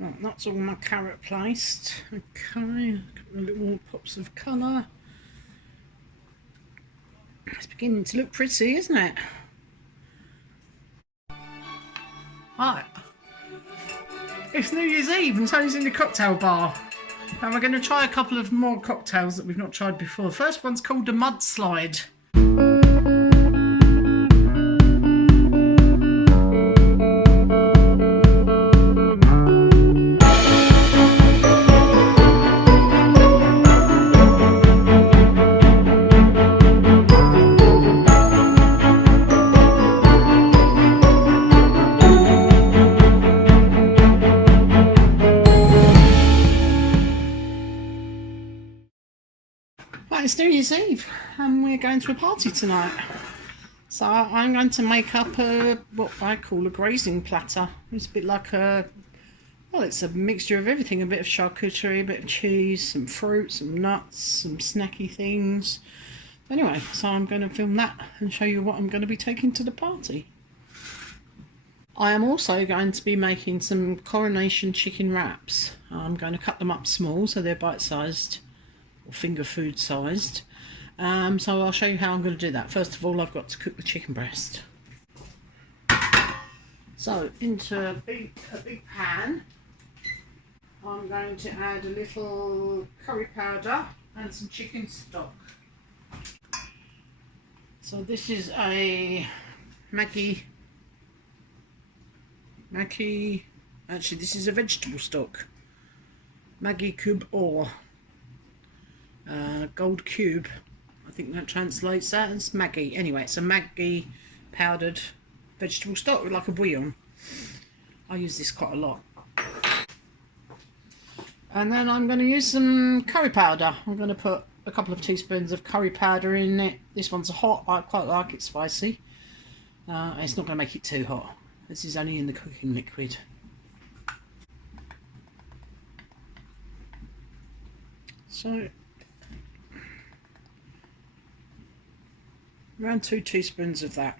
Right, that's all my carrot placed. Okay, a couple of little pops of colour. It's beginning to look pretty, isn't it? Right, it's New Year's Eve and Tony's in the cocktail bar. And we're going to try a couple of more cocktails that we've not tried before. The first one's called a mudslide. It's New Year's Eve and we're going to a party tonight. So I'm going to make up what I call a grazing platter. It's a bit like well, it's a mixture of everything. A bit of charcuterie, a bit of cheese, some fruit, some nuts, some snacky things. Anyway, so I'm going to film that and show you what I'm going to be taking to the party. I am also going to be making some coronation chicken wraps. I'm going to cut them up small so they're bite-sized. Finger food sized. So I'll show you how I'm going to do that. First of all, I've got to cook the chicken breast. So into a big pan, I'm going to add a little curry powder and some chicken stock. So this is a Maggi, actually this is a vegetable stock, Maggi cube or gold cube, I think that translates that as Maggi. Anyway, it's a Maggi powdered vegetable stock like a bouillon. I use this quite a lot. And then I'm going to use some curry powder. I'm going to put a couple of teaspoons of curry powder in it. This one's hot, I quite like it spicy. It's not going to make it too hot. This is only in the cooking liquid. So around 2 teaspoons of that.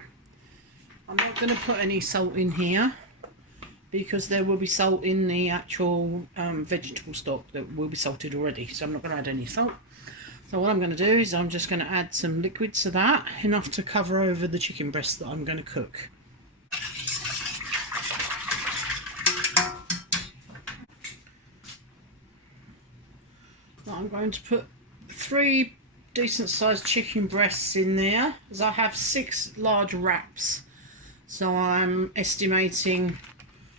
I'm not going to put any salt in here because there will be salt in the actual vegetable stock that will be salted already, so I'm not going to add any salt. So what I'm going to do is I'm just going to add some liquid to that, enough to cover over the chicken breast that I'm going to cook. I'm going to put 3 decent sized chicken breasts in there, as I have 6 large wraps, so I'm estimating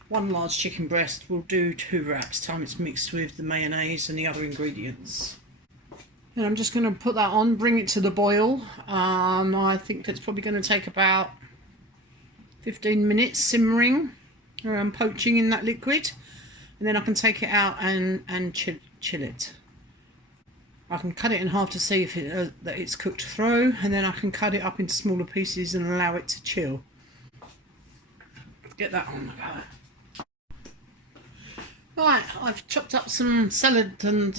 1 large chicken breast will do 2 wraps time it's mixed with the mayonnaise and the other ingredients. And I'm just going to put that on, bring it to the boil. I think that's probably going to take about 15 minutes simmering, poaching in that liquid, and then I can take it out and chill it. I can cut it in half to see if that it's cooked through, and then I can cut it up into smaller pieces and allow it to chill. Get that on the go. Right, I've chopped up some salad and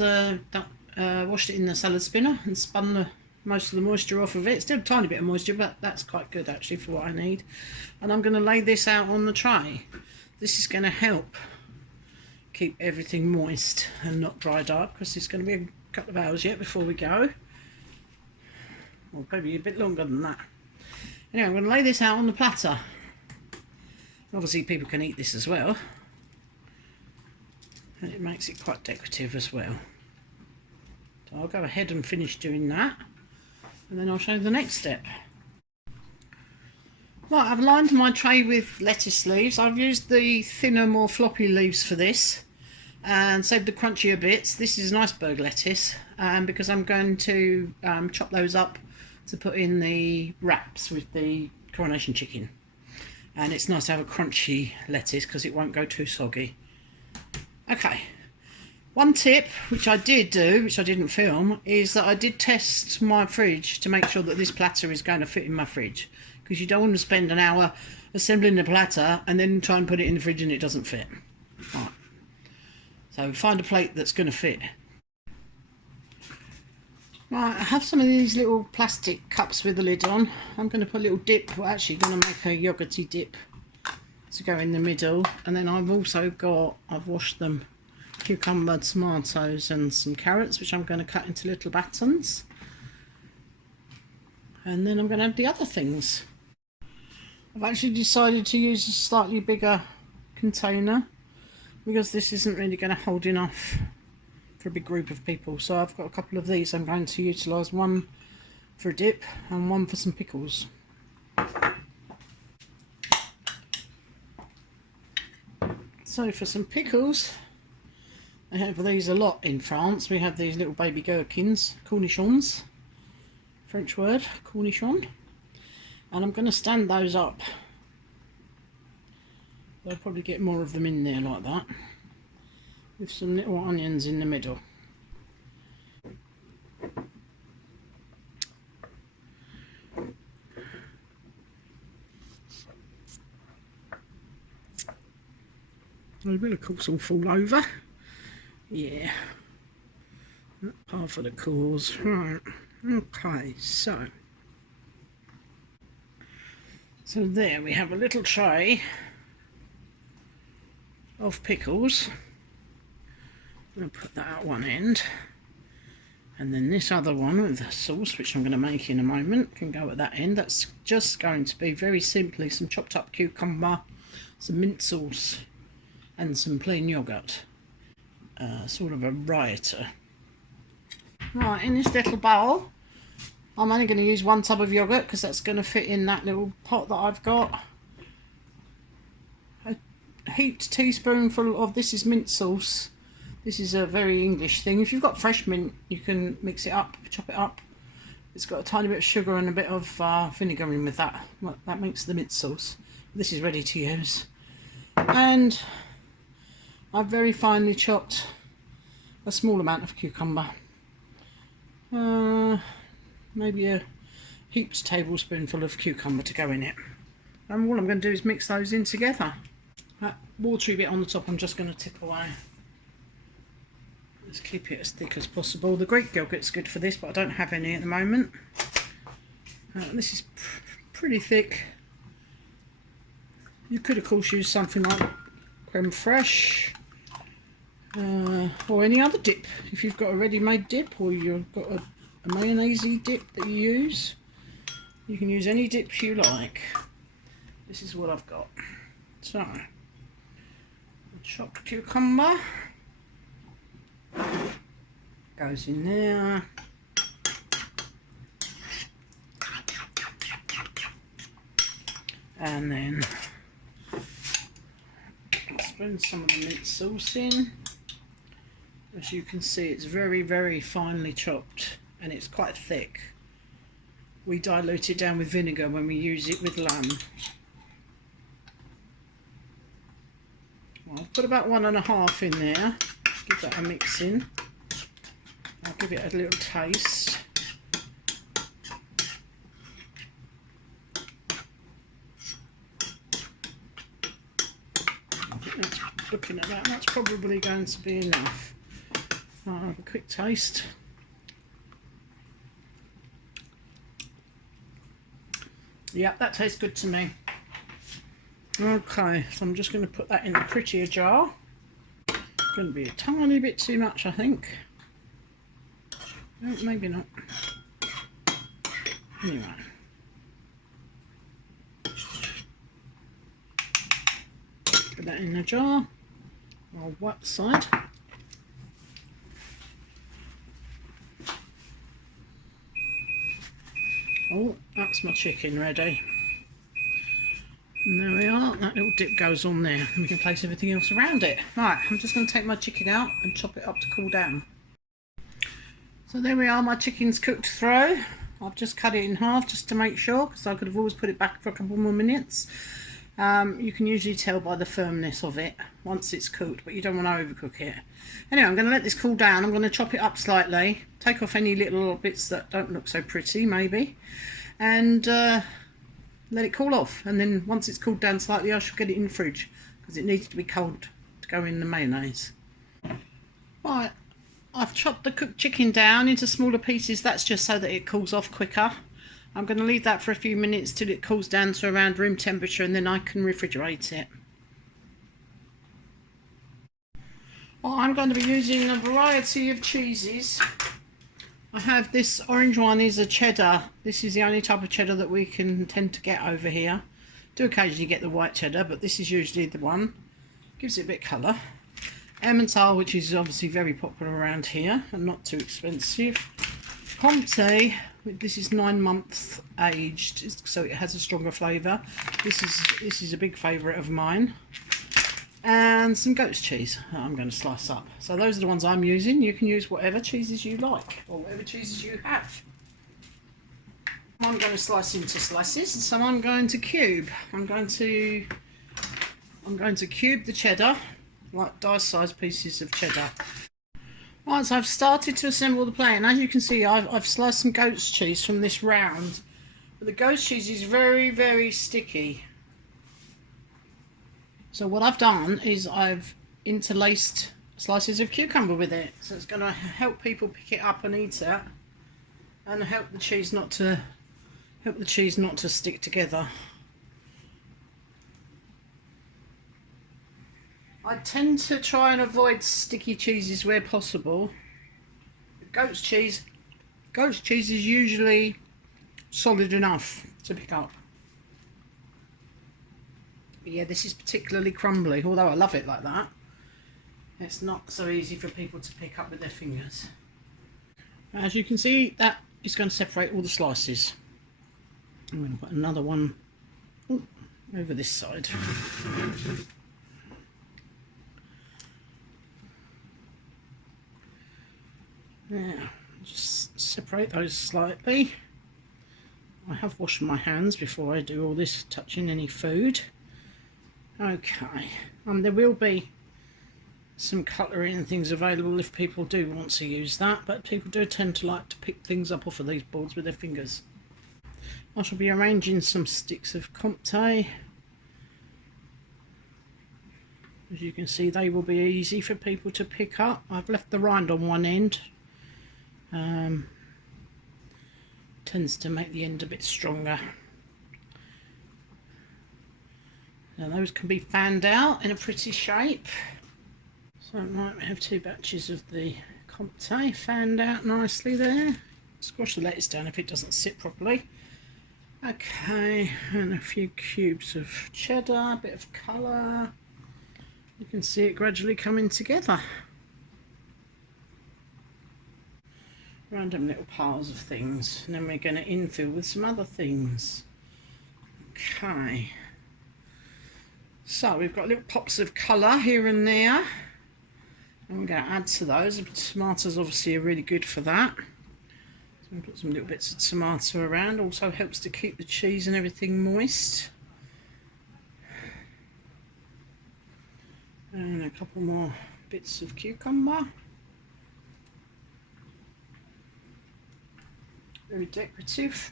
washed it in the salad spinner and spun most of the moisture off of it. Still a tiny bit of moisture, but that's quite good actually for what I need. And I'm going to lay this out on the tray. This is going to help keep everything moist and not dried up, because it's going to be a couple of hours yet before we go, or maybe a bit longer than that. Anyway, I'm going to lay this out on the platter. Obviously people can eat this as well, and it makes it quite decorative as well. So I'll go ahead and finish doing that, and then I'll show you the next step. Right, I've lined my tray with lettuce leaves. I've used the thinner, more floppy leaves for this and saved the crunchier bits. This is an iceberg lettuce, because I'm going to chop those up to put in the wraps with the coronation chicken. And it's nice to have a crunchy lettuce because it won't go too soggy. Okay, one tip which I did do, which I didn't film, is that I did test my fridge to make sure that this platter is going to fit in my fridge, because you don't want to spend an hour assembling the platter and then try and put it in the fridge and it doesn't fit. Right. So find a plate that's going to fit. Right, I have some of these little plastic cups with the lid on. I'm going to put a little dip. We're actually going to make a yoghurty dip. to go in the middle. And then I've also got, I've washed them, cucumber, tomatoes and some carrots, which I'm going to cut into little batons. And then I'm going to add the other things. I've actually decided to use a slightly bigger container because this isn't really going to hold enough for a big group of people. So I've got a couple of these I'm going to utilise, one for a dip and one for some pickles. So for some pickles, I have these a lot in France. We have these little baby gherkins, cornichons, French word, cornichon. And I'm going to stand those up. I'll probably get more of them in there like that, with some little onions in the middle. They will of course all fall over. Yeah, not par for the cause. Right, okay, so there we have a little tray of pickles. I'm going to put that at one end, and then this other one with the sauce, which I'm going to make in a moment, can go at that end. That's just going to be very simply some chopped up cucumber, some mint sauce and some plain yoghurt, sort of a rioter. Right, in this little bowl I'm only going to use 1 tub of yoghurt because that's going to fit in that little pot that I've got. A heaped teaspoonful of this is mint sauce. This is a very English thing. If you've got fresh mint, you can mix it up, chop it up. It's got a tiny bit of sugar and a bit of vinegar in with that. Well, that makes the mint sauce. This is ready to use. And I've very finely chopped a small amount of cucumber. Maybe a heaped tablespoonful of cucumber to go in it. And all I'm going to do is mix those in together. That watery bit on the top I'm just going to tip away. Let's keep it as thick as possible. The Greek yogurt's good for this, but I don't have any at the moment. This is pretty thick. You could of course use something like creme fraiche, or any other dip. If you've got a ready-made dip, or you've got a mayonnaise dip that you use, you can use any dips you like. This is what I've got. So, chopped cucumber goes in there. And then spoon some of the mint sauce in. As you can see, it's very, very finely chopped and it's quite thick. We dilute it down with vinegar when we use it with lamb. Well, I've put about 1.5 in there. Give that a mix in. I'll give it a little taste. I think that's, looking at that, that's probably going to be enough. I'll have a quick taste. Yep, that tastes good to me. Okay, so I'm just going to put that in a prettier jar. Going to be a tiny bit too much, I think. No, maybe not. Anyway. Put that in the jar. I'll wipe the side. Oh, that's my chicken ready. And there we are, that little dip goes on there. We can place everything else around it. Right, I'm just going to take my chicken out and chop it up to cool down. So there we are, my chicken's cooked through. I've just cut it in half just to make sure, because I could have always put it back for a couple more minutes. You can usually tell by the firmness of it once it's cooked, but you don't want to overcook it. Anyway, I'm going to let this cool down. I'm going to chop it up slightly, take off any little bits that don't look so pretty, maybe, and let it cool off. And then once it's cooled down slightly, I shall get it in the fridge, because it needs to be cold to go in the mayonnaise. Right, I've chopped the cooked chicken down into smaller pieces. That's just so that it cools off quicker. I'm going to leave that for a few minutes till it cools down to around room temperature, and then I can refrigerate it. Well, I'm going to be using a variety of cheeses. I have this orange one is a cheddar. This is the only type of cheddar that we can tend to get over here. Do occasionally get the white cheddar, but this is usually the one. Gives it a bit of colour. Emmental, which is obviously very popular around here and not too expensive. Comté, this is 9 months aged, so it has a stronger flavour. This is a big favourite of mine. And some goat's cheese that I'm going to slice up. So those are the ones I'm using. You can use whatever cheeses you like or whatever cheeses you have. I'm going to slice into slices, so I'm going to cube. I'm going to cube the cheddar, like dice-sized pieces of cheddar. Right, so I've started to assemble the plate, and as you can see, I've sliced some goat's cheese from this round. But the goat's cheese is very, very sticky. So what I've done is I've interlaced slices of cucumber with it, so it's going to help people pick it up and eat it, and help the cheese not to stick together. I tend to try and avoid sticky cheeses where possible. Goat's cheese is usually solid enough to pick up. But yeah, this is particularly crumbly, although I love it like that. It's not so easy for people to pick up with their fingers. As you can see, that is going to separate all the slices. I'm going to put another one over this side. Now, just separate those slightly. I have washed my hands before I do all this touching any food. Okay, there will be some cutlery and things available if people do want to use that, but people do tend to like to pick things up off of these boards with their fingers. I shall be arranging some sticks of Comté. As you can see, they will be easy for people to pick up. I've left the rind on one end. Tends to make the end a bit stronger. Now those can be fanned out in a pretty shape. So I might have 2 batches of the Comté fanned out nicely there. Squash the lettuce down if it doesn't sit properly. Okay, and a few cubes of cheddar, a bit of colour. You can see it gradually coming together. Random little piles of things, and then we're going to infill with some other things. Okay, so we've got little pops of colour here and there, and we're going to add to those. The tomatoes obviously are really good for that. So we'll put some little bits of tomato around, also helps to keep the cheese and everything moist. And a couple more bits of cucumber. Very decorative.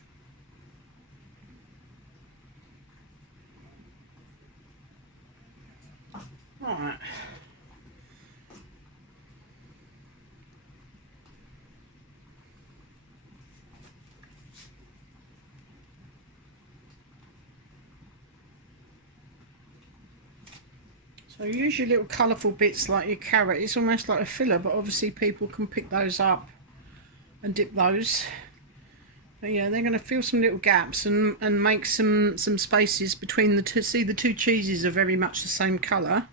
Right. So use your little colourful bits like your carrot. It's almost like a filler, but obviously people can pick those up and dip those. But yeah, they're going to fill some little gaps and make some spaces between the two. See, the two cheeses are very much the same colour.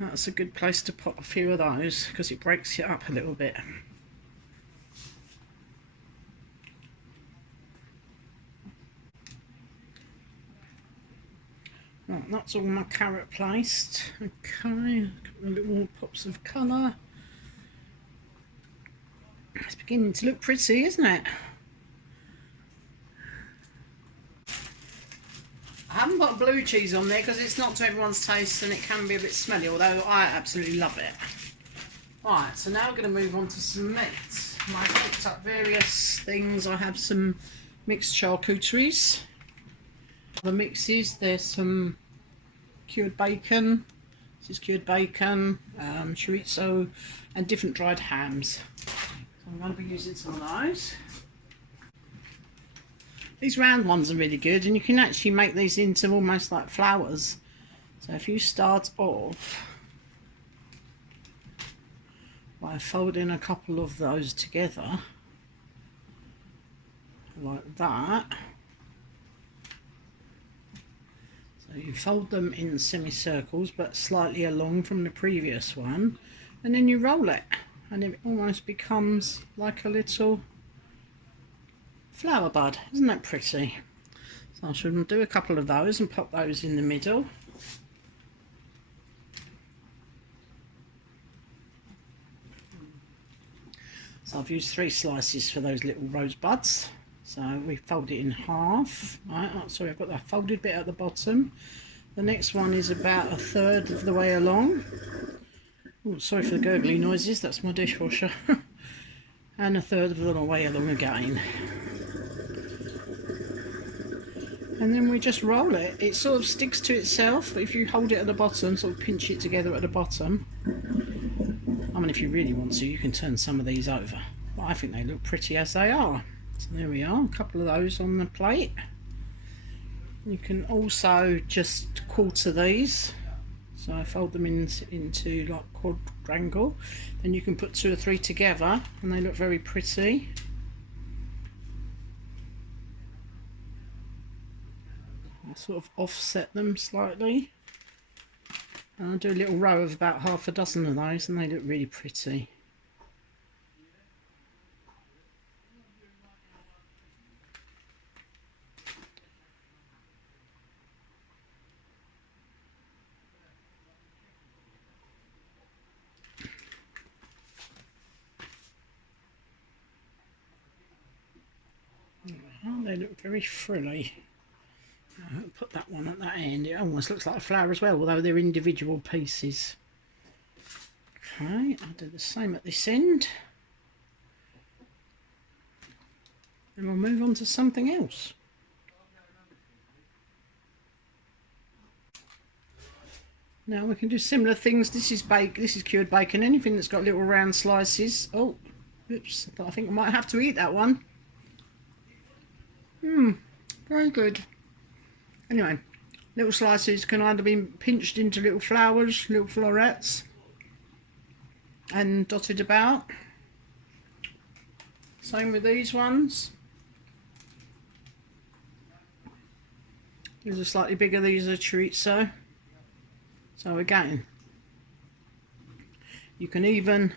That's a good place to pop a few of those because it breaks it up a little bit. Right, that's all my carrot placed. Okay, a couple of little pops of colour. It's beginning to look pretty, isn't it? I haven't put blue cheese on there because it's not to everyone's taste and it can be a bit smelly, although I absolutely love it. Right, so now we're going to move on to some meat. I've picked up various things. I have some mixed charcuteries. The mixes, there's some cured bacon. This is cured bacon, chorizo, and different dried hams. So I'm going to be using some of those. These round ones are really good, and you can actually make these into almost like flowers. So if you start off by folding a couple of those together like that. So you fold them in semicircles but slightly along from the previous one, and then you roll it and it almost becomes like a little flower bud. Isn't that pretty? So I should do a couple of those and pop those in the middle. So I've used 3 slices for those little rosebuds. So we fold it in half. Right, oh, sorry, I've got that folded bit at the bottom. The next one is about 1/3 of the way along. Oh, sorry for the gurgly noises, that's my dishwasher. And 1/3 of the way along again. And then we just roll it. It sort of sticks to itself, but if you hold it at the bottom, sort of pinch it together at the bottom. I mean, if you really want to, you can turn some of these over. But I think they look pretty as they are. So there we are, a couple of those on the plate. You can also just quarter these. So I fold them into like quadrangle. Then you can put 2 or 3 together and they look very pretty. I'll sort of offset them slightly. And I'll do a little row of about 6 of those and they look really pretty. Oh, they look very frilly. I'll put that one at that end. It almost looks like a flower as well, although they're individual pieces. Okay, I'll do the same at this end. And we'll move on to something else. Now we can do similar things. This is cured bacon. Anything that's got little round slices. Oh, oops! I think I might have to eat that one. Very good. Anyway, little slices can either be pinched into little flowers, little florets, and dotted about. Same with these ones. These are slightly bigger, these are chorizo. So again, you can even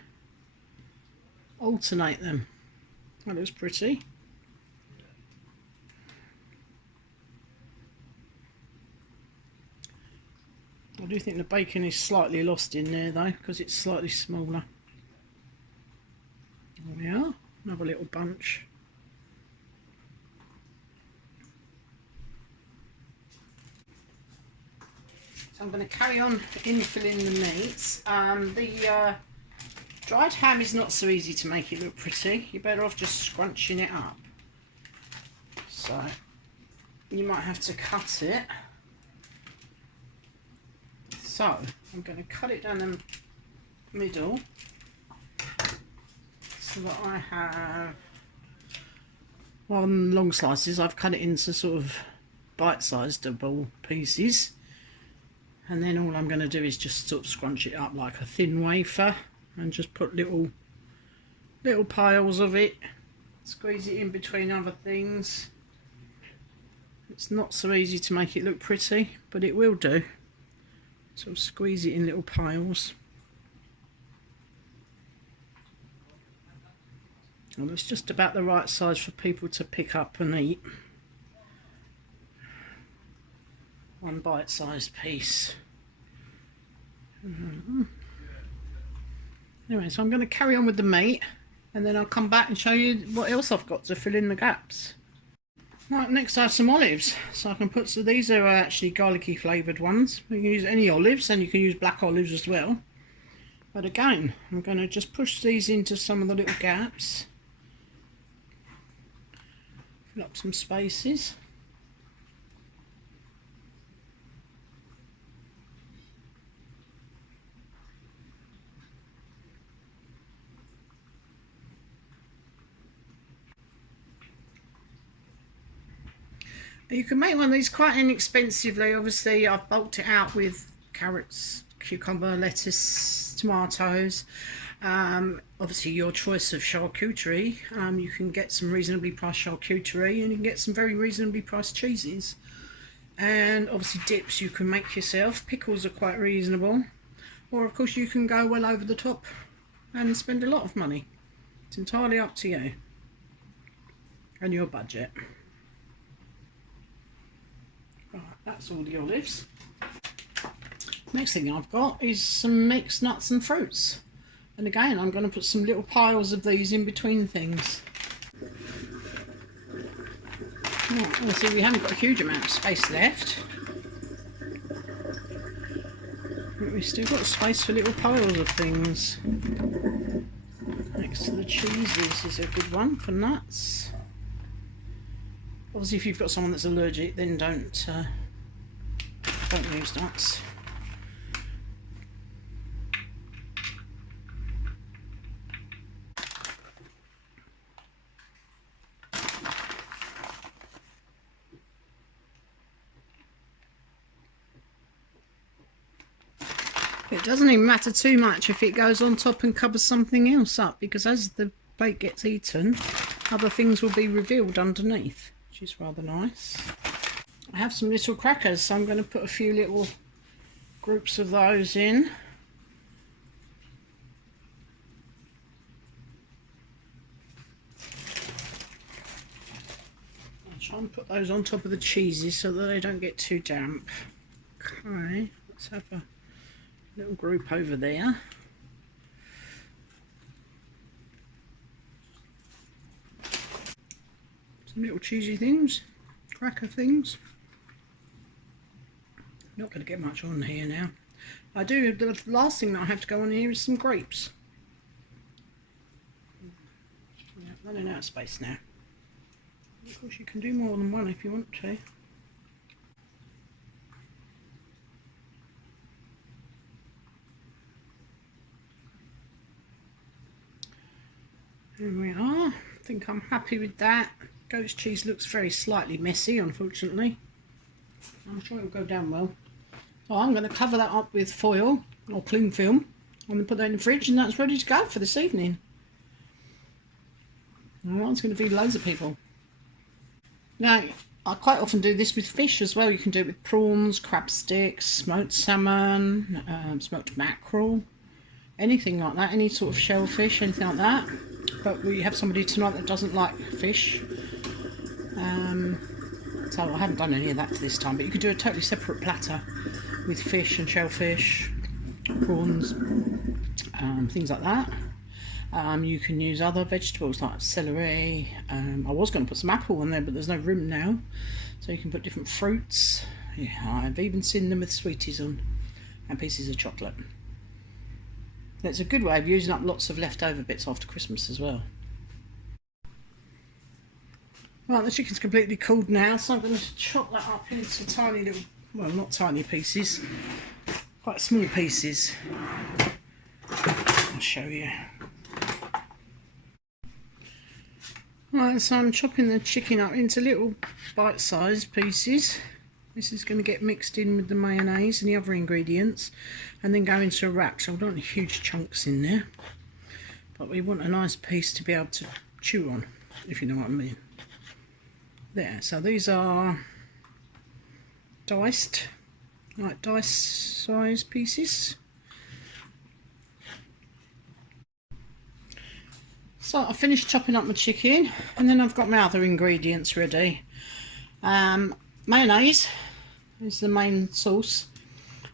alternate them. That looks pretty. I do think the bacon is slightly lost in there though, because it's slightly smaller. There we are, another little bunch. So I'm going to carry on infilling the meats. The dried ham is not so easy to make it look pretty. You're better off just scrunching it up. So you might have to cut it. So I'm going to cut it down the middle so that I have, on long slices, I've cut it into sort of bite-sized ball pieces, and then all I'm going to do is just sort of scrunch it up like a thin wafer and just put little piles of it, squeeze it in between other things. It's not so easy to make it look pretty, but it will do. So squeeze it in little piles. And it's just about the right size for people to pick up and eat. One bite-sized piece. Anyway, so I'm going to carry on with the meat and then I'll come back and show you what else I've got to fill in the gaps. Right, next I have some olives, so I can put, so these are actually garlicky flavoured ones. You can use any olives and you can use black olives as well. But again, I'm going to just push these into some of the little gaps. Fill up some spaces. You can make one of these quite inexpensively. Obviously I've bulked it out with carrots, cucumber, lettuce, tomatoes. Obviously your choice of charcuterie. You can get some reasonably priced charcuterie, and you can get some very reasonably priced cheeses. And obviously dips you can make yourself. Pickles are quite reasonable. Or of course you can go well over the top and spend a lot of money. It's entirely up to you and your budget. Right, that's all the olives. Next thing I've got is some mixed nuts and fruits. And again, I'm going to put some little piles of these in between things. Right, obviously we haven't got a huge amount of space left. But we've still got space for little piles of things. Next to the cheeses is a good one for nuts. Obviously if you've got someone that's allergic, then don't use nuts. It doesn't even matter too much if it goes on top and covers something else up, because as the plate gets eaten, other things will be revealed underneath, which is rather nice. I have some little crackers, so I'm going to put a few little groups of those in. I'll try and put those on top of the cheeses so that they don't get too damp. Okay, let's have a little group over there. Some little cheesy things, cracker things. Not going to get much on here now. The last thing that I have to go on here is some grapes. Yeah, running out of space now. Of course you can do more than one if you want to. There we are. I think I'm happy with that. Goat's cheese looks very slightly messy, unfortunately. I'm sure it'll go down well. So I'm going to cover that up with foil or cling film. I'm going to put that in the fridge, and that's ready to go for this evening. Alright, it's going to feed loads of people. Now, I quite often do this with fish as well. You can do it with prawns, crab sticks, smoked salmon, smoked mackerel, anything like that, any sort of shellfish, anything like that. But we have somebody tonight that doesn't like fish, so I haven't done any of that for this time. But you could do a totally separate platter with fish and shellfish, prawns, things like that. You can use other vegetables like celery. I was going to put some apple on there, but there's no room now, so you can put different fruits. Yeah, I've even seen them with sweeties on, and pieces of chocolate. It's a good way of using up lots of leftover bits after Christmas as well. Right, the chicken's completely cooled now, so I'm going to chop that up into tiny little, well, not tiny pieces, quite small pieces. I'll show you. Right, so I'm chopping the chicken up into little bite-sized pieces. This is going to get mixed in with the mayonnaise and the other ingredients, and then go into a wrap. So we don't want huge chunks in there, but we want a nice piece to be able to chew on, if you know what I mean. There, so these are diced, like dice size pieces. So I finished chopping up my chicken, and then I've got my other ingredients ready. Mayonnaise is the main sauce.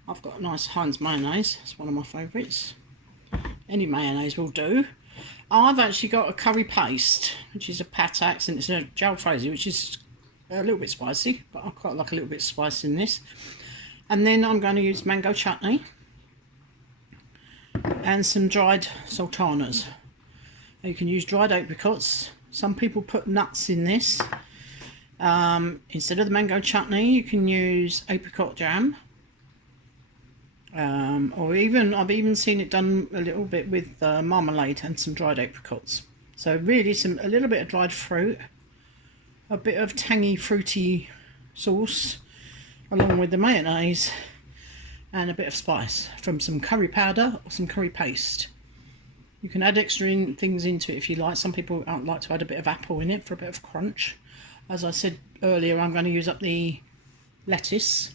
I've got a nice Heinz mayonnaise, it's one of my favourites. Any mayonnaise will do. I've actually got a curry paste, which is a pat accent. It's a jalfrezi, which is a little bit spicy, but I quite like a little bit of spice in this. And then I'm going to use mango chutney and some dried sultanas. You can use dried apricots. Some people put nuts in this. Instead of the mango chutney, you can use apricot jam, or even I've even seen it done a little bit with marmalade and some dried apricots. So really a little bit of dried fruit, a bit of tangy fruity sauce along with the mayonnaise, and a bit of spice from some curry powder or some curry paste. You can add extra things into it if you like. Some people like to add a bit of apple in it for a bit of crunch. As I said earlier, I'm going to use up the lettuce.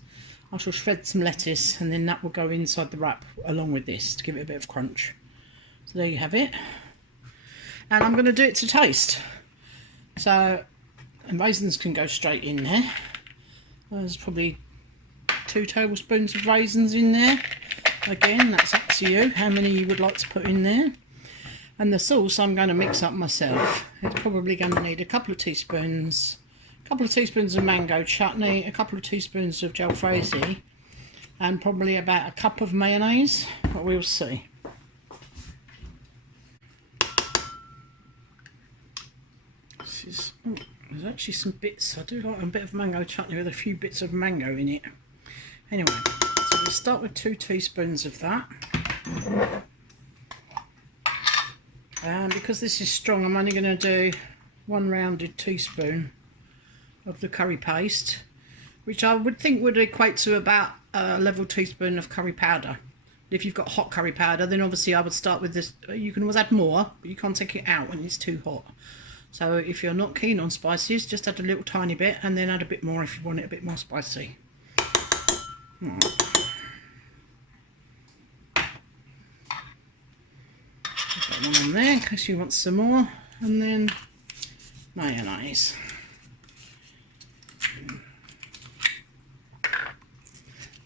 I shall shred some lettuce and then that will go inside the wrap along with this to give it a bit of crunch. So there you have it. And I'm going to do it to taste. So, and raisins can go straight in there. There's probably 2 tablespoons of raisins in there. Again, that's up to you how many you would like to put in there. And the sauce I'm going to mix up myself. It's probably going to need a couple of teaspoons of mango chutney, a couple of teaspoons of jalfrezi, and probably about a cup of mayonnaise, but we'll see. There's actually some bits. I do like a bit of mango chutney with a few bits of mango in it. Anyway, so we'll start with 2 teaspoons of that. And because this is strong, I'm only going to do 1 rounded teaspoon of the curry paste, which I would think would equate to about a level teaspoon of curry powder. If you've got hot curry powder, then obviously I would start with this. You can always add more, but you can't take it out when it's too hot. So if you're not keen on spices, just add a little tiny bit and then add a bit more if you want it a bit more spicy. Right. Put that one on there in case you want some more, and then mayonnaise.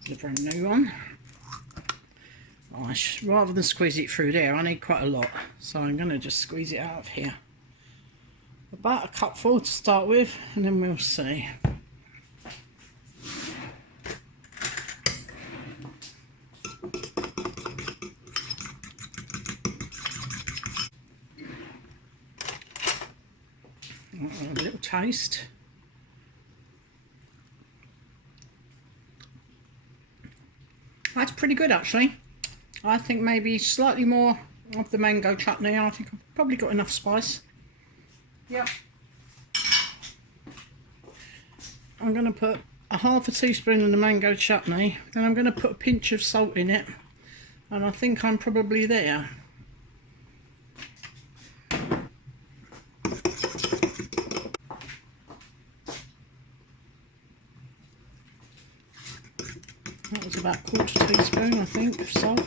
It's a brand new one. Rather than squeeze it through there, I need quite a lot, so I'm going to just squeeze it out of here. About a cupful to start with, and then we'll see. A little taste. That's pretty good actually. I think maybe slightly more of the mango chutney. I think I've probably got enough spice. Yep. I'm going to put a half a teaspoon of the mango chutney, then I'm going to put a pinch of salt in it, and I think I'm probably there. That was about a 1/4 teaspoon, I think, of salt.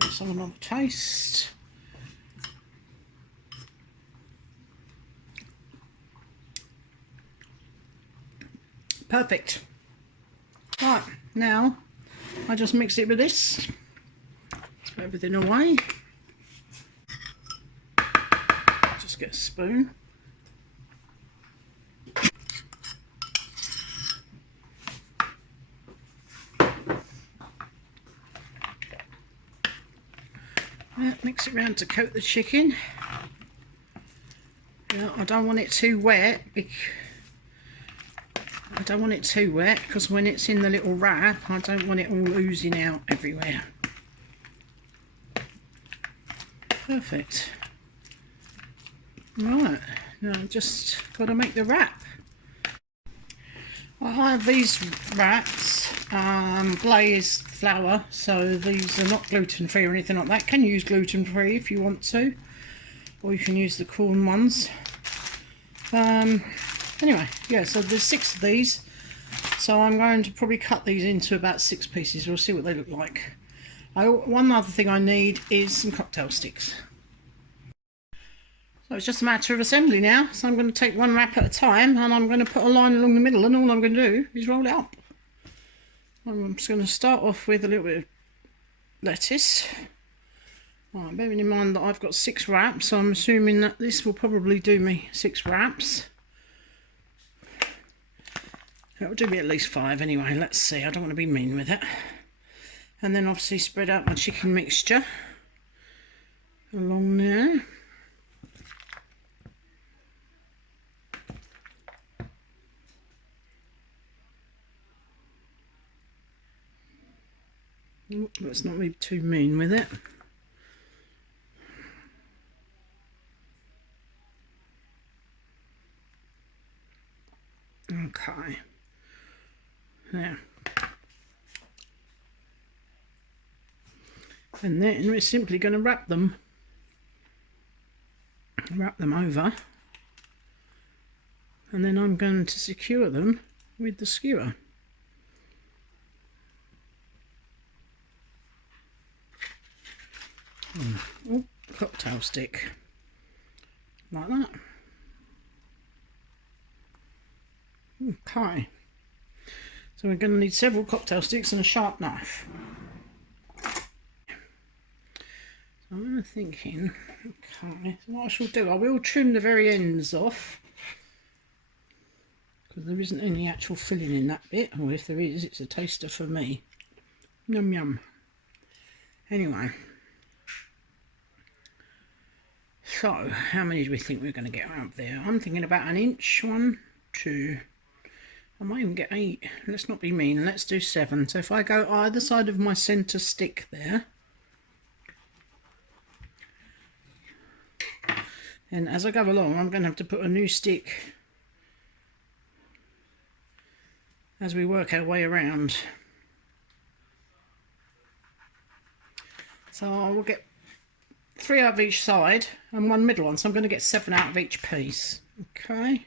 Let's have another taste. Perfect. Right, now I just mix it with this. Let's put everything away. Just get a spoon. Mix it around to coat the chicken. Yeah, I don't want it too wet. I don't want it too wet because when it's in the little wrap, I don't want it all oozing out everywhere. Perfect. Right, now I've just got to make the wrap. I have these wraps, glazed flour, so these are not gluten free or anything like that. You can use gluten free if you want to, or you can use the corn ones. Anyway, yeah, so there's 6 of these, so I'm going to probably cut these into about 6 pieces. We'll see what they look like. One other thing I need is some cocktail sticks. So it's just a matter of assembly now. So I'm going to take one wrap at a time, and I'm going to put a line along the middle, and all I'm going to do is roll it up. I'm just going to start off with a little bit of lettuce. Right, bearing in mind that I've got 6 wraps, so I'm assuming that this will probably do me 6 wraps. It'll do me at least 5 anyway. Let's see, I don't want to be mean with it. And then obviously spread out my chicken mixture along there. Let's not be too mean with it. Okay. Now, And then we're simply going to wrap them over, and then I'm going to secure them with the skewer. Oh, cocktail stick, like that. Okay, so we're going to need several cocktail sticks and a sharp knife. So I'm thinking, okay, so what I shall do, I will trim the very ends off, because there isn't any actual filling in that bit, or if there is, it's a taster for me. Yum yum. Anyway, so how many do we think we're going to get out there? I'm thinking about an inch. 1, 2, I might even get 8. Let's not be mean, let's do 7. So if I go either side of my centre stick there, and as I go along, I'm going to have to put a new stick as we work our way around. So I will get 3 out of each side and 1 middle one, so I'm going to get 7 out of each piece. Okay,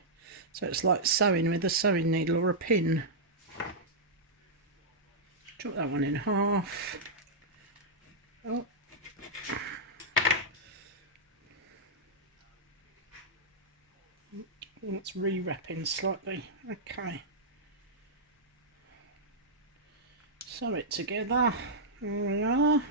so it's like sewing with a sewing needle or a pin. Chop that one in half. Oh. It's re-wrapping slightly. Okay, sew it together. There we are.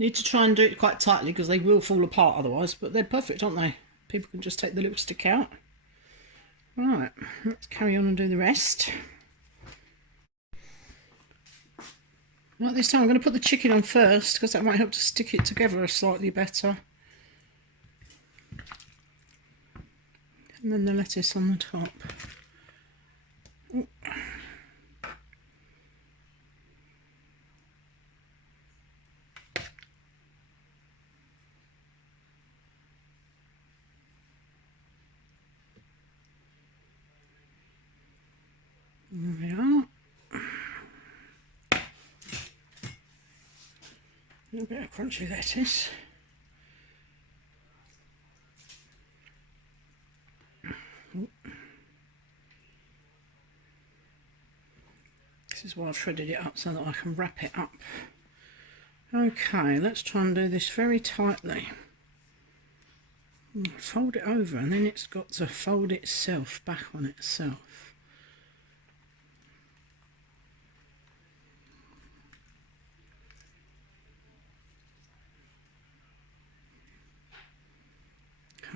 Need to try and do it quite tightly because they will fall apart otherwise, but they're perfect, aren't they? People can just take the little stick out. Right, let's carry on and do the rest. Right, this time I'm going to put the chicken on first because that might help to stick it together slightly better. And then the lettuce on the top. Ooh. There we are. A little bit of crunchy lettuce. This is why I've shredded it up so that I can wrap it up. Okay, let's try and do this very tightly. Fold it over and then it's got to fold itself back on itself.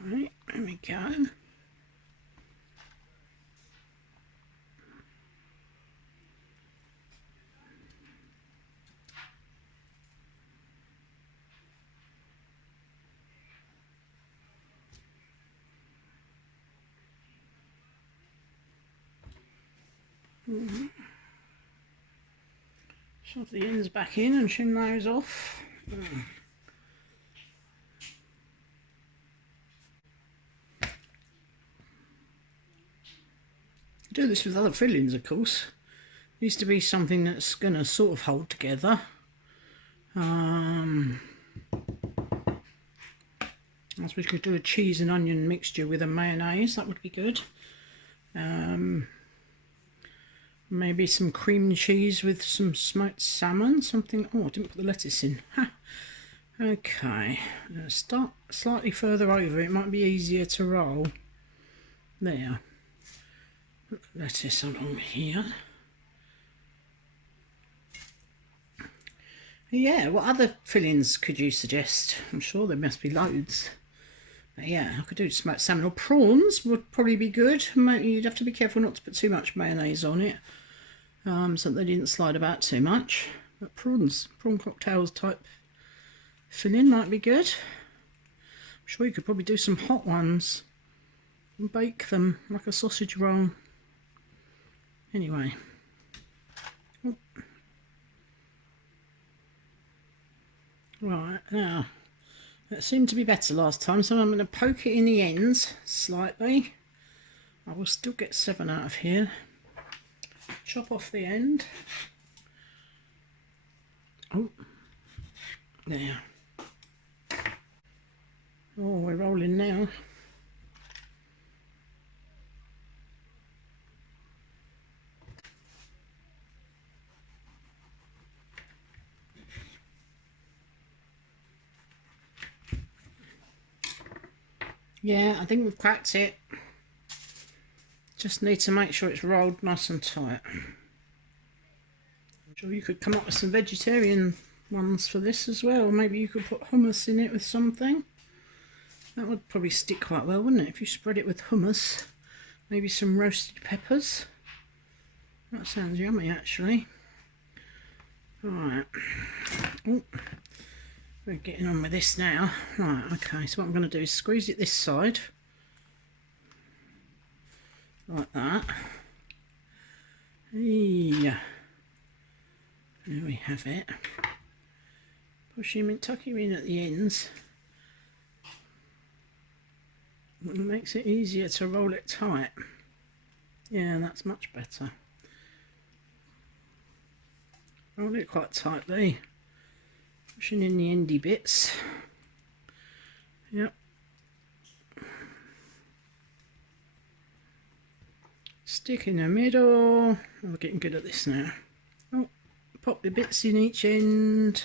Okay, there we go. Shove the ends back in and trim those off. Do this with other fillings, of course. Needs to be something that's going to sort of hold together. I suppose we could do a cheese and onion mixture with a mayonnaise, that would be good. Maybe some cream cheese with some smoked salmon, something. Oh, I didn't put the lettuce in. Ha. Okay, I'm going to start slightly further over, it might be easier to roll. There. Put the lettuce along here. Yeah, what other fillings could you suggest? I'm sure there must be loads. But yeah, I could do smoked salmon or prawns would probably be good. You'd have to be careful not to put too much mayonnaise on it, so that they didn't slide about too much. But prawns, prawn cocktails type filling might be good. I'm sure you could probably do some hot ones and bake them like a sausage roll. Anyway. Oh. Right, now, that seemed to be better last time, so I'm going to poke it in the ends slightly. I will still get 7 out of here. chop off the end. Oh, there. Oh, we're rolling now. Yeah, I think we've cracked it. Just need to make sure it's rolled nice and tight. I'm sure you could come up with some vegetarian ones for this as well. Maybe you could put hummus in it with something. That would probably stick quite well, wouldn't it? If you spread it with hummus, maybe some roasted peppers. That sounds yummy, actually. Alright. Oh, we're getting on with this now. Right, okay, so what I'm going to do is squeeze it this side. Like that. Yeah. There we have it. Push him in, tuck him in at the ends. It makes it easier to roll it tight. Yeah, that's much better. Roll it quite tightly. Pushing in the endy bits. Yep. Stick in the middle. Oh, we're getting good at this now. Oh, pop the bits in each end.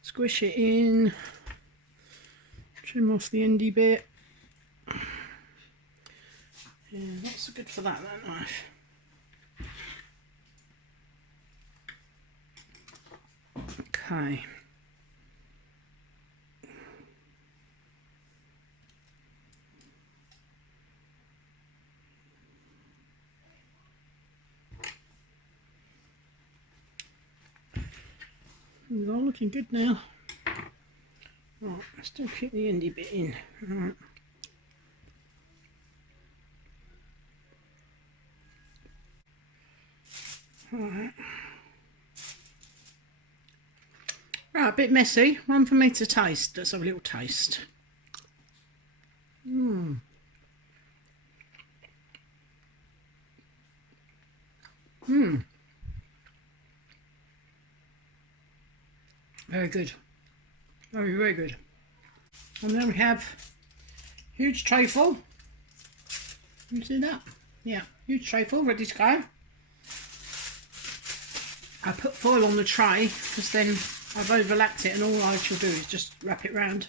Squish it in. Trim off the endy bit. Yeah, not so good for that knife. Okay. It's all looking good now. Right, still keep the endy bit in. Right. Right, a bit messy. One for me to taste. Let's have a little taste. Mmm. Mmm. Very good. Very, very good. And then we have huge tray full. You see that? Yeah, huge tray full, ready to go. I put foil on the tray because then I've overlapped it, and all I shall do is just wrap it round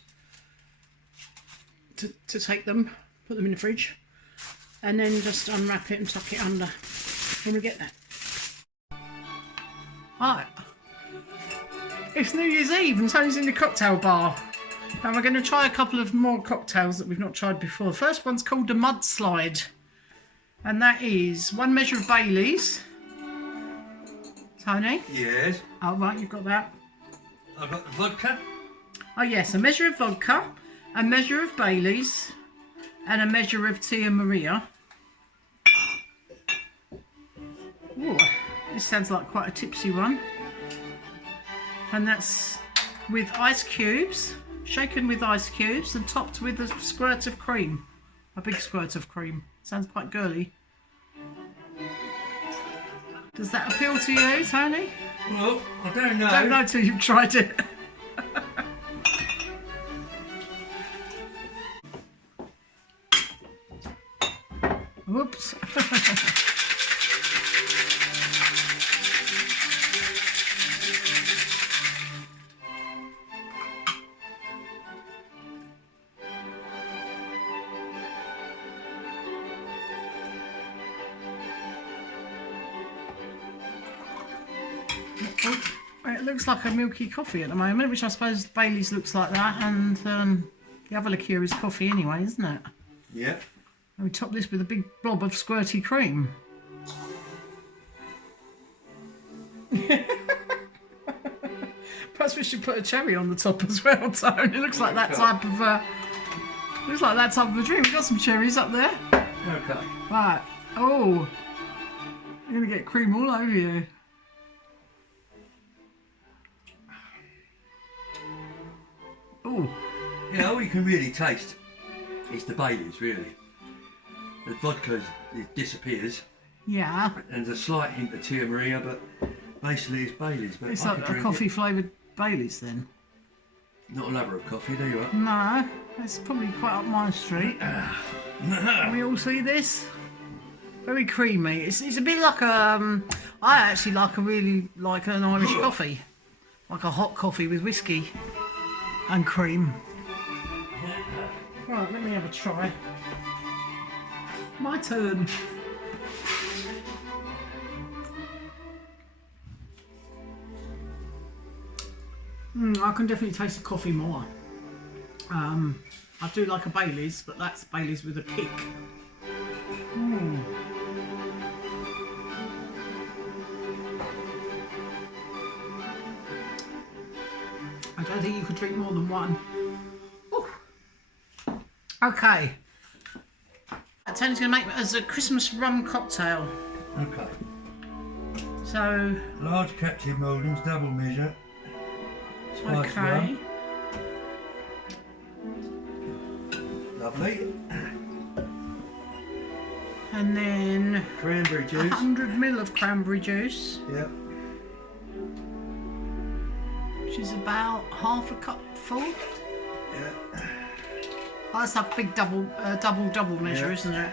to take them, put them in the fridge, and then just unwrap it and tuck it under when we get there. Right, it's New Year's Eve and Tony's in the cocktail bar, and we're going to try a couple of more cocktails that we've not tried before. The first one's called the Mudslide, and that is 1 measure of Baileys. Tony? Yes. Oh, right, you've got that. I've got the vodka. Oh, yes, a measure of vodka, a measure of Baileys, and a measure of Tia Maria. Ooh, this sounds like quite a tipsy one. And that's with ice cubes, shaken with ice cubes, and topped with a squirt of cream. A big squirt of cream. Sounds quite girly. Does that appeal to you, Tony? Well, I don't know. Don't know till you've tried it. Whoops. It looks like a milky coffee at the moment, which I suppose Bailey's looks like that, and the other liqueur is coffee anyway, isn't it? Yeah. And we top this with a big blob of squirty cream. Perhaps we should put a cherry on the top as well, Tone. It looks like that type of looks like that type of a drink. We've got some cherries up there. Okay. Right. Oh, you're gonna get cream all over you. Oh. Yeah, all you can really taste is the Baileys, really. The vodka, it disappears. Yeah. And a slight hint of Tia Maria, but basically it's Bailey's. But It's I like could a drink coffee it. flavoured Baileys then. Not a lover of coffee, do you? No, it's probably quite up my street. Can we all see this? Very creamy. It's a bit like I actually really like an Irish coffee. Like a hot coffee with whiskey and cream. Right, let me have a try. My turn. I can definitely taste the coffee more. I do like a Baileys, but that's Baileys with a kick. I don't think you could drink more than one. Ooh. Okay. Tony's going to make us a Christmas rum cocktail. Okay. So. Large captive mouldings, double measure. Spice rum. Lovely. And then Cranberry juice. 100ml of cranberry juice. Yep. Which is about half a cup full. Yeah. Oh, that's like a big double measure, Yeah. isn't it?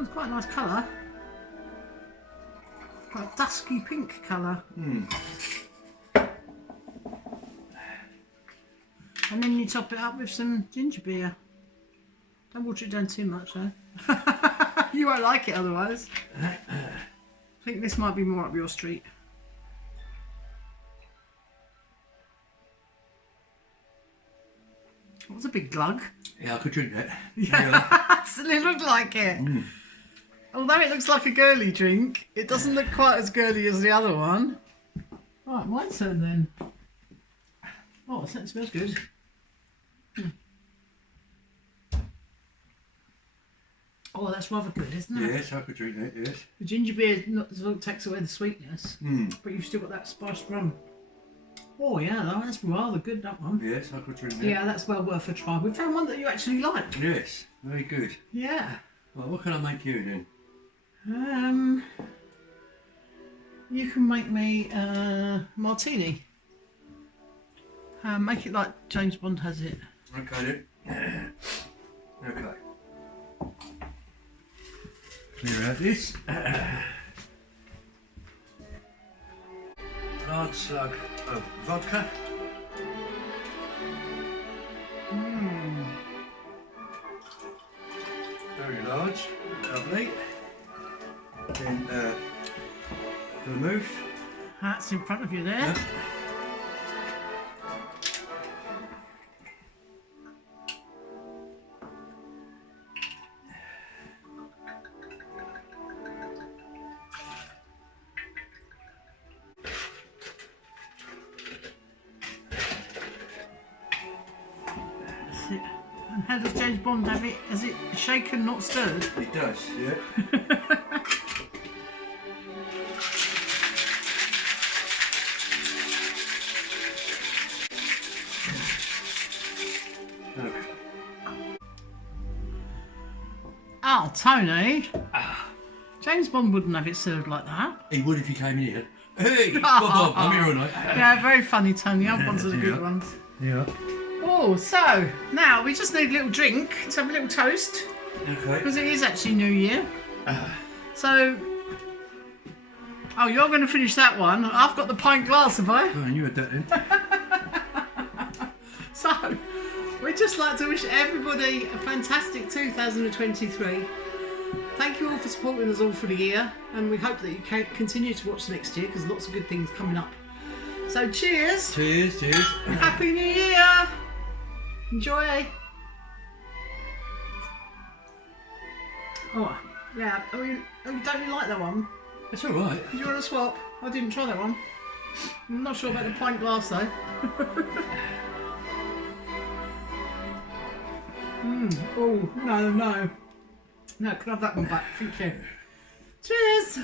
It's quite a nice colour. Quite a dusky pink colour. And then you top it up with some ginger beer. Don't water it down too much though. You won't like it otherwise. I think this might be more up your street. That was a big glug. Yeah, I could drink that. Yeah, it looked like it. Although it looks like a girly drink, it doesn't look quite as girly as the other one. Right, my turn then. Oh, that smells good. Oh, that's rather good, isn't it? Yes, I could drink that, yes. The ginger beer takes away the sweetness, but you've still got that spiced rum. Oh yeah, that's rather good, that one. Yes, I could drink that. Yeah, that's well worth a try. We found one that you actually like. Yes, very good. Yeah. Well, what can I make you then? You can make me martini. Make it like James Bond has it. Okay then. Okay. Clear out this. Large slug of vodka. Very large. Lovely. Then vermouth. That's in front of you there. Yeah. That's it. And how does James Bond have it? Has it shaken, not stirred? It does, yeah. Okay. Oh, Tony. James Bond wouldn't have it served like that. He would if he came in here. Hey, Bob, I'm here all night. Yeah, very funny, Tony. Our ones are the good ones. Yeah. Oh, so now we just need a little drink to have a little toast Okay. because it is actually New Year. So, oh, you're going to finish that one. I've got the pint glass, have I? Oh, and you had that then. So, we'd just like to wish everybody a fantastic 2023. Thank you all for supporting us all for the year, and we hope that you can continue to watch next year because lots of good things coming up. So, cheers! Cheers, cheers. Happy New Year! Enjoy! Oh, yeah. Don't you like that one? It's all right. Do you want to swap? I didn't try that one. I'm not sure about the pint glass though. Oh, no, no. No, can I have that one back? Thank you. Cheers!